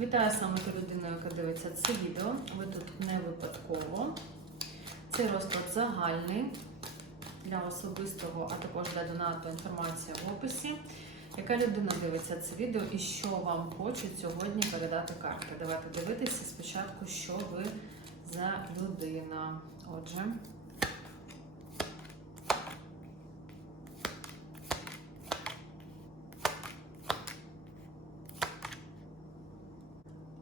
Вітаю саме ту людину, яка дивиться це відео. Ви тут не випадково. Цей розклад загальний для особистого, а також для донату інформація в описі. Яка людина дивиться це відео і що вам хочуть сьогодні передати карти? Давайте дивитися спочатку, що ви за людина. Отже.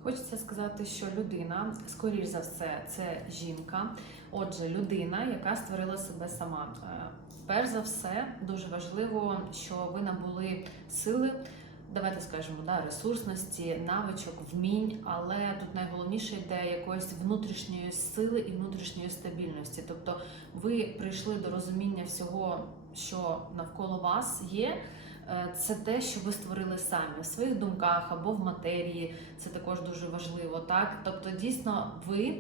Хочеться сказати, що людина, скоріш за все, це жінка. Отже, людина, яка створила себе сама. Е, Перш за все, дуже важливо, що ви набули сили, давайте скажемо, да, ресурсності, навичок, вмінь, але тут найголовніше йде якоїсь внутрішньої сили і внутрішньої стабільності. Тобто ви прийшли до розуміння всього, що навколо вас є. Е, Це те, що ви створили самі в своїх думках або в матерії. Це також дуже важливо. Так, тобто, дійсно, ви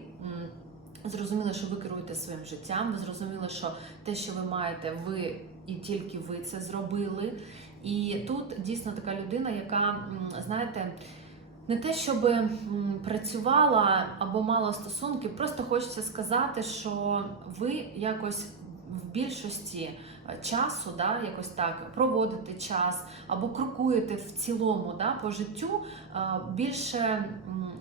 зрозуміли, що ви керуєте своїм життям. Ви зрозуміли, що те, що ви маєте, ви і тільки ви це зробили. І тут дійсно така людина, яка, знаєте, не те, щоб працювала або мала стосунки, просто хочеться сказати, що ви якось в більшості часу, да, якось так проводите час або крокуєте в цілому да, по життю е, більше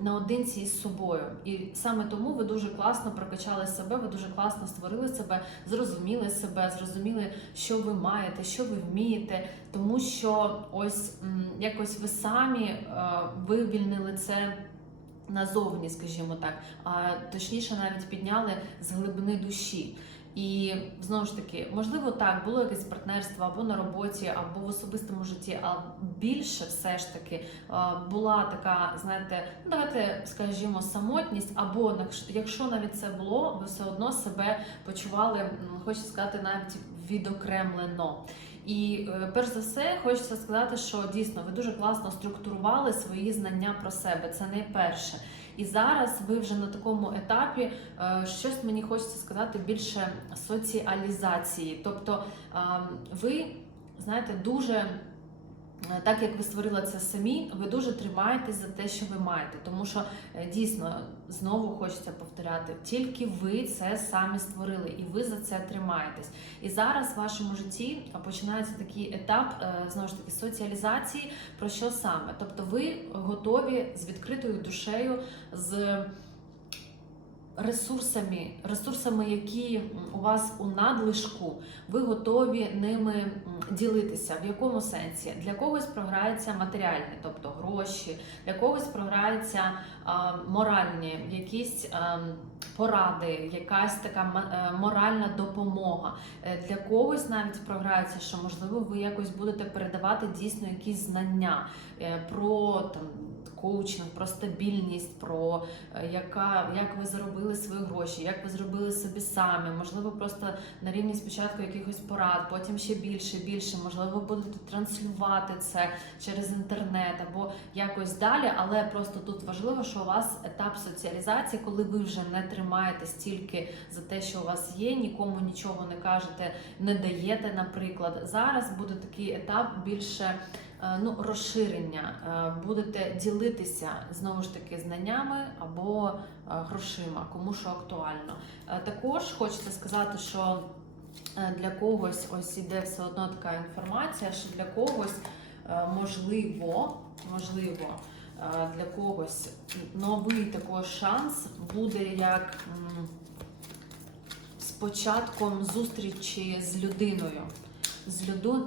наодинці із собою. І саме тому ви дуже класно прокачали себе, ви дуже класно створили себе, зрозуміли себе, зрозуміли, що ви маєте, що ви вмієте, тому що ось якось ви самі е, вивільнили це. Назовні, скажімо так, а точніше навіть підняли з глибини душі. І знову ж таки, можливо, так було якесь партнерство або на роботі, або в особистому житті, а більше все ж таки була така, знаєте, ну давайте скажімо, самотність, або якщо навіть це було, ви все одно себе почували, хочу сказати, навіть відокремлено. І е, перш за все, хочеться сказати, що дійсно ви дуже класно структурували свої знання про себе. Це найперше. І зараз ви вже на такому етапі е, щось мені хочеться сказати більше соціалізації. Тобто ви знаєте, дуже. Е, Так як ви створили це самі, ви дуже тримаєтесь за те, що ви маєте, тому що е, дійсно знову хочеться повторяти, тільки ви це самі створили, і ви за це тримаєтесь. І зараз в вашому житті починається такий етап е, знову ж таки соціалізації. Про що саме? Тобто, ви готові з відкритою душею, з ресурсами, ресурсами, які у вас у надлишку, ви готові ними ділитися. В якому сенсі? Для когось програється матеріальне, тобто гроші, для когось програється моральні, якісь поради, якась така е, моральна допомога. Е, Для когось навіть програється, що можливо ви якось будете передавати дійсно якісь знання е, про там. Коучинг, про стабільність, про е, яка, як ви заробили свої гроші, як ви зробили собі самі, можливо, просто на рівні спочатку якихось порад, потім ще більше, більше, можливо, будете транслювати це через інтернет або якось далі. Але просто тут важливо, що у вас етап соціалізації, коли ви вже не тримаєтесь тільки за те, що у вас є, нікому нічого не кажете, не даєте, наприклад. Зараз буде такий етап більше е, ну, розширення. Е, Будете ділитися знову ж таки знаннями або е, грошима, кому що актуально. Також хочеться сказати, що для когось ось іде все одно така інформація, що для когось можливо, можливо, е, для когось новий такий шанс буде як з початком зустрічі з людиною.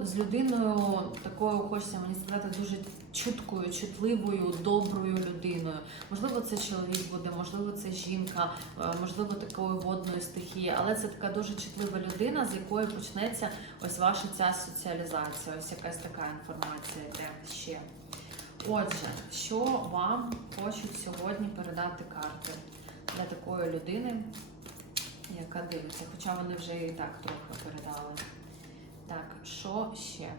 З людиною такою хочеться мені сказати дуже чуткою, чутливою, доброю людиною. Можливо, це чоловік буде, можливо, це жінка, е, можливо, такої водної стихії, але це така дуже чутлива людина, з якої почнеться ось ваша ця соціалізація. Ось якась така інформація йде ще. Отже, що вам хочуть сьогодні передати карти для такої людини, яка дивиться, хоча вони вже і так трохи передали. Так, що ще?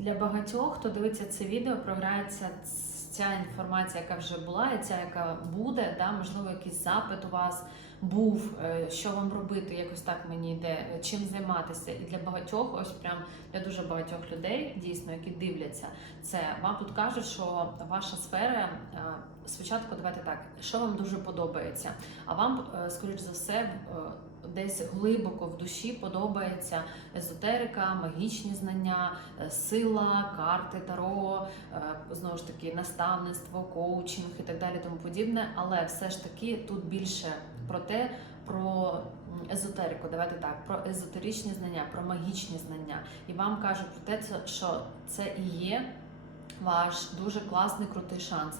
Для багатьох, хто дивиться це відео, програється ця інформація, яка вже була, і ця, яка буде, да, можливо, якийсь запит у вас був, е, що вам робити, якось так мені йде, е, чим займатися. І для багатьох, ось прям для дуже багатьох людей, дійсно, які дивляться це, вам тут кажуть, що ваша сфера. е, Спочатку давайте так, що вам дуже подобається, а вам, скоріш за все, десь глибоко в душі подобається езотерика, магічні знання, сила, карти, таро, знову ж таки, наставництво, коучинг і так далі, тому подібне. Але все ж таки тут більше про те, про езотерику. Давайте так, про езотеричні знання, про магічні знання. І вам кажуть про те, що це і є ваш дуже класний крутий шанс.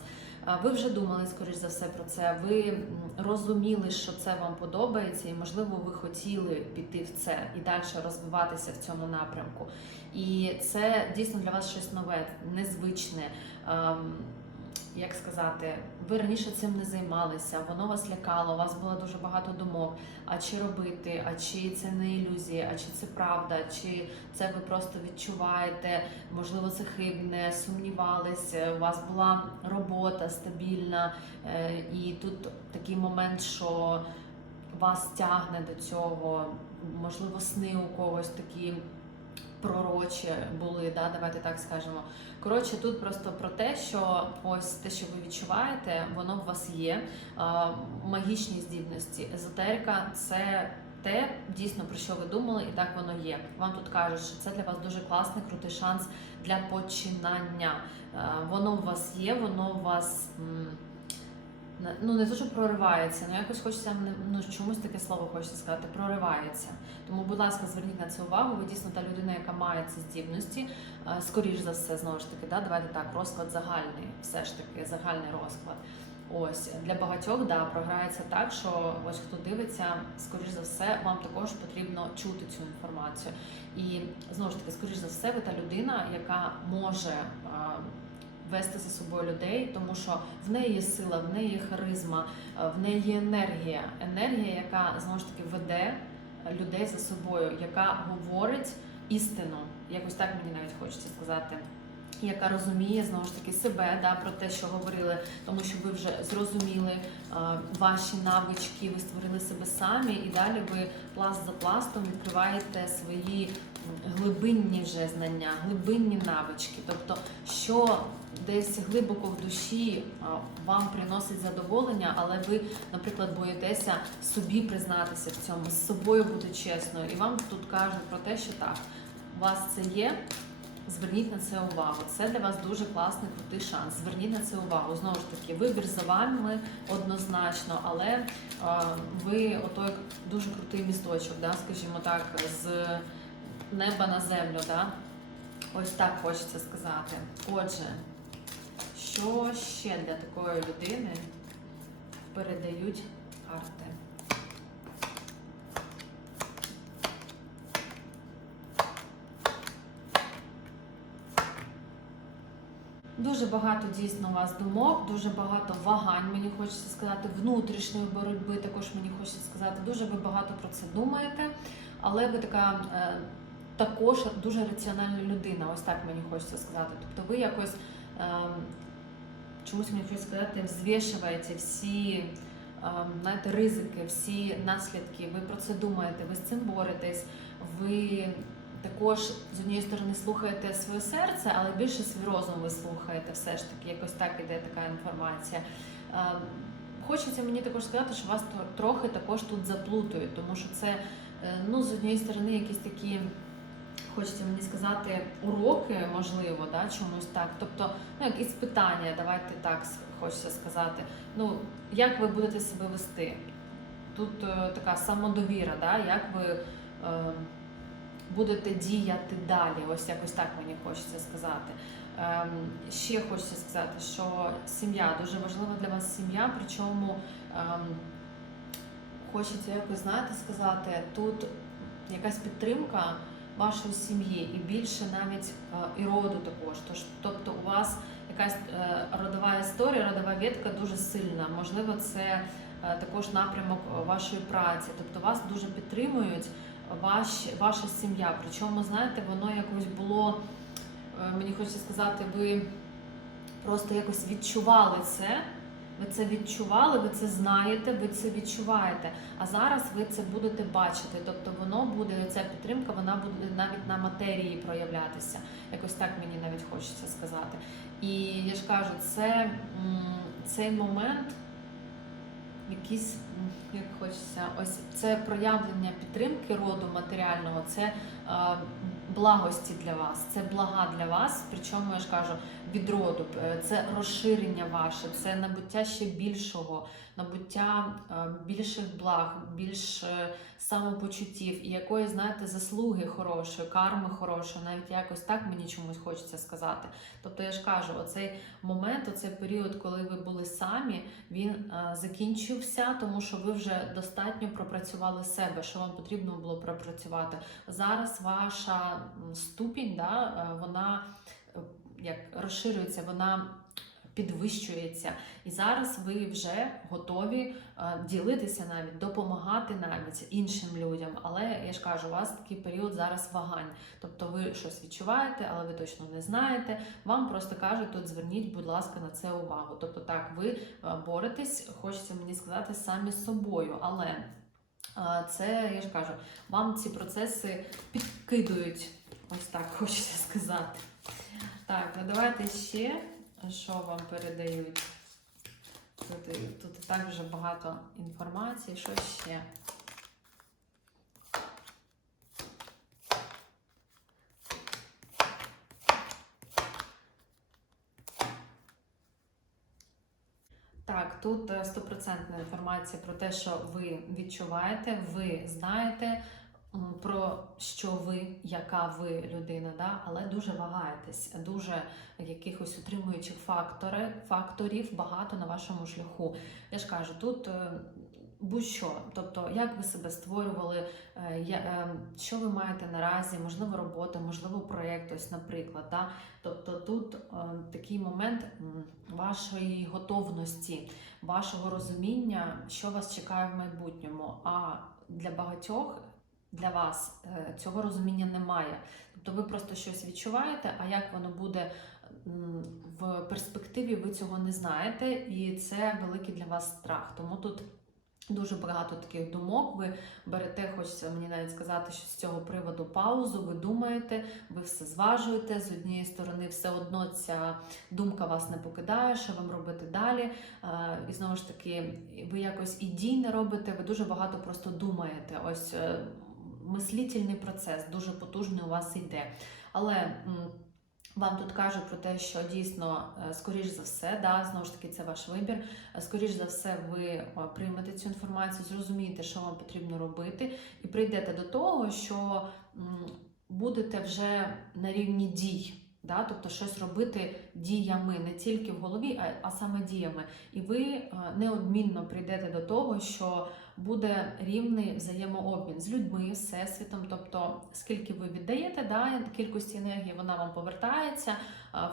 Ви вже думали, скоріш за все, про це. Ви розуміли, що це вам подобається, і можливо, ви хотіли піти в це і далі розвиватися в цьому напрямку. І це дійсно для вас щось нове, незвичне. Як сказати, ви раніше цим не займалися, воно вас лякало, у вас було дуже багато думок. А чи робити, а чи це не ілюзія, а чи це правда, чи це ви просто відчуваєте, можливо, це хибне, сумнівались, е, у вас була робота стабільна, е, і тут такий момент, що вас тягне до цього, можливо, сни у когось такі пророчі були, да, давайте так скажемо. Коротше, тут просто про те, що ось те, що ви відчуваєте, воно в вас є. Магічні здібності, езотерика це те, дійсно про що ви думали, і так воно є. Вам тут кажуть, що це для вас дуже класний, крутий шанс для починання. Воно у вас є, воно у вас. Ну, не те, що проривається, ну якось хочеться ну, чомусь таке слово хочеться сказати, проривається. Тому, будь ласка, зверніть на це увагу. Ви дійсно та людина, яка має ці здібності. Е, Скоріш за все, знову ж таки, да, давайте так, розклад загальний, все ж таки, загальний розклад. Ось для багатьох да, програється так, що ось хто дивиться, скоріш за все, вам також потрібно чути цю інформацію. І знову ж таки, скоріш за все, ви та людина, яка може е, вести за собою людей, тому що в неї є сила, в неї є харизма, е, в неї є енергія. Енергія, яка знову ж таки веде людей за собою, яка говорить істину. Якось так мені навіть хочеться сказати. Яка розуміє знову ж таки себе, да, про те, що говорили, тому що ви вже зрозуміли е, ваші навички, ви створили себе самі, і далі ви пласт за пластом відкриваєте свої глибинні вже знання, глибинні навички. Тобто, що десь глибоко в душі вам приносить задоволення, але ви, наприклад, боїтеся собі признатися в цьому, з собою бути чесною. І вам тут кажуть про те, що так, у вас це є. Зверніть на це увагу. Це для вас дуже класний крутий шанс. Зверніть на це увагу. Знову ж таки, вибір за вами однозначно, але е, ви отой дуже крутий місточок, да, скажімо так, з неба на землю. Да? Ось так хочеться сказати. Отже, що ще для такої людини передають карти? Дуже багато дійсно у вас думок, дуже багато вагань, мені хочеться сказати, внутрішньої боротьби, також мені хочеться сказати, дуже ви багато про це думаєте, але ви така е, також дуже раціональна людина, ось так мені хочеться сказати. Тобто ви якось е, чомусь мені хочеться сказати, взвішуєте всі е, знаєте, ризики, всі наслідки, ви про це думаєте, ви з цим боретесь, ви також з однієї сторони слухаєте своє серце, але більше свій розум ви слухаєте, все ж таки, якось так іде така інформація. Е, Хочеться мені також сказати, що вас трохи також тут заплутують, тому що це е, ну, з однієї сторони якісь такі. Хочеться мені сказати, уроки, можливо, да, чомусь так. Тобто, ну, якісь питання, давайте так хочеться сказати. Ну, як ви будете себе вести? Тут е, така самодовіра, да, як ви е, будете діяти далі. Ось якось так мені хочеться сказати. Ем, ще хочеться сказати, що сім'я дуже важлива для вас сім'я, причому ем, хочеться якось знаєте сказати, тут якась підтримка вашої сім'ї і більше навіть е, і роду також. Тож, тобто у вас якась е, родова історія, родова ветка дуже сильна. Можливо, це е, також напрямок вашої праці. Тобто вас дуже підтримують ваш, ваша сім'я. Причому, знаєте, воно якось було, мені хочеться сказати, ви просто якось відчували це. Ви це відчували, ви це знаєте, ви це відчуваєте. А зараз ви це будете бачити. Тобто воно буде, ця підтримка, вона буде навіть на матерії проявлятися. Якось так мені навіть хочеться сказати. І я ж кажу, це цей момент, якийсь, як хочеться, ось це проявлення підтримки роду матеріального, це благості для вас, це блага для вас. Причому я ж кажу, від роду, Е, це розширення ваше, це набуття ще більшого, набуття е, більших благ, більш е, самопочуттів і якоїсь, знаєте, заслуги хорошої, карми хорошої, навіть якось так мені чомусь хочеться сказати. Тобто я ж кажу, оцей момент, оцей період, коли ви були самі, він закінчився, тому що ви вже достатньо пропрацювали себе, що вам потрібно було пропрацювати. Зараз ваша ступінь, да, е, вона е, як розширюється, вона підвищується. І зараз ви вже готові е, ділитися навіть, допомагати навіть іншим людям. Але я ж кажу, у вас такий період зараз вагань. Тобто ви щось відчуваєте, але ви точно не знаєте. Вам просто кажуть, тут зверніть, будь ласка, на це увагу. Тобто, так, ви боретесь, хочеться мені сказати, самі з собою, але. Це я ж кажу, вам ці процеси підкидують. Ось так хочеться сказати. Так, ну давайте ще, що вам передають. Тут, тут і так вже багато інформації, що ще. Так, тут е, стопроцентна інформація про те, що ви відчуваєте, ви знаєте про що ви, яка ви людина, да? але дуже вагаєтесь, дуже якихось утримуючих фактори, факторів багато на вашому шляху. Я ж кажу, тут е, будь-що, тобто, як ви себе створювали, е, е, що ви маєте наразі, можливо, робота, можливо, проєкт, ось, наприклад. Да? Тобто тут е, такий момент вашої готовності, вашого розуміння, що вас чекає в майбутньому. А для багатьох, для вас цього розуміння немає. Тобто ви просто щось відчуваєте, а як воно буде в перспективі, ви цього не знаєте, і це великий для вас страх. Тому тут. Дуже багато таких думок. Ви берете, хочеться мені навіть сказати, що з цього приводу паузу, ви думаєте, ви все зважуєте. З однієї сторони, все одно ця думка вас не покидає, що вам робити далі. І знову ж таки, ви якось і дій не робите, ви дуже багато просто думаєте. Ось е, мислительний процес дуже потужний у вас йде. Але вам тут кажуть про те, що дійсно, е, скоріш за все, да, знову ж таки, це ваш вибір. Е, Скоріш за все, ви е, приймете цю інформацію, зрозумієте, що вам потрібно робити, і прийдете до того, що будете вже на рівні дій. Да? Тобто щось робити діями, не тільки в голові, а, а саме діями. І ви е, неодмінно прийдете до того, що буде рівний взаємообмін з людьми, з всесвітом. Тобто, скільки ви віддаєте да, кількості енергії, вона вам повертається е,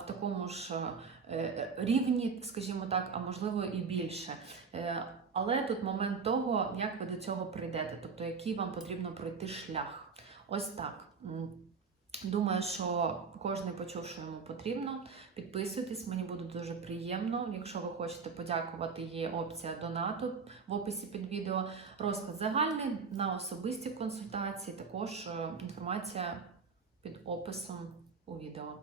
в такому ж е, рівні, скажімо так, а можливо і більше. Е, Але тут момент того, як ви до цього прийдете, тобто який вам потрібно пройти шлях. Ось так. Думаю, що кожен почув, що йому потрібно. Підписуйтесь, мені буде дуже приємно. Якщо ви хочете подякувати, є опція донату в описі під відео. Розклад загальний на особисті консультації, також е, інформація під описом у відео.